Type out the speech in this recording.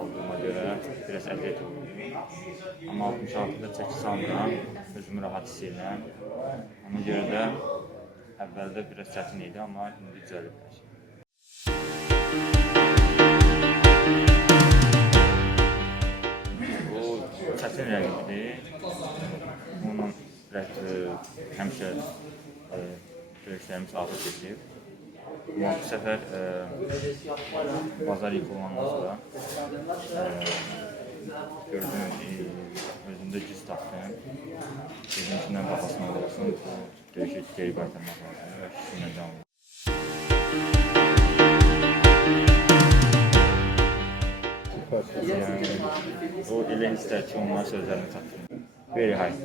saldığıma görə biraz əziyyət oldu. Amma 66-da çəki salmıram, özümü rahat hiss edirəm. Ona görə də əvvəldə biraz çətin idi, amma indi düzəlib hər şey. O çətin rəqibdir. Onunla həmişə döyüşlərimiz ağır keçib. Amma bu səfər bazar ilk olandan sonra gördüm, özümdə güc tapdım. Dedim ki, nə baxasına olsun, döyüşü geri qaytarmaq lazım və işimlə devam edim. Yəni, o elə istər ki, onlar sözlərini çatdırım. Very high.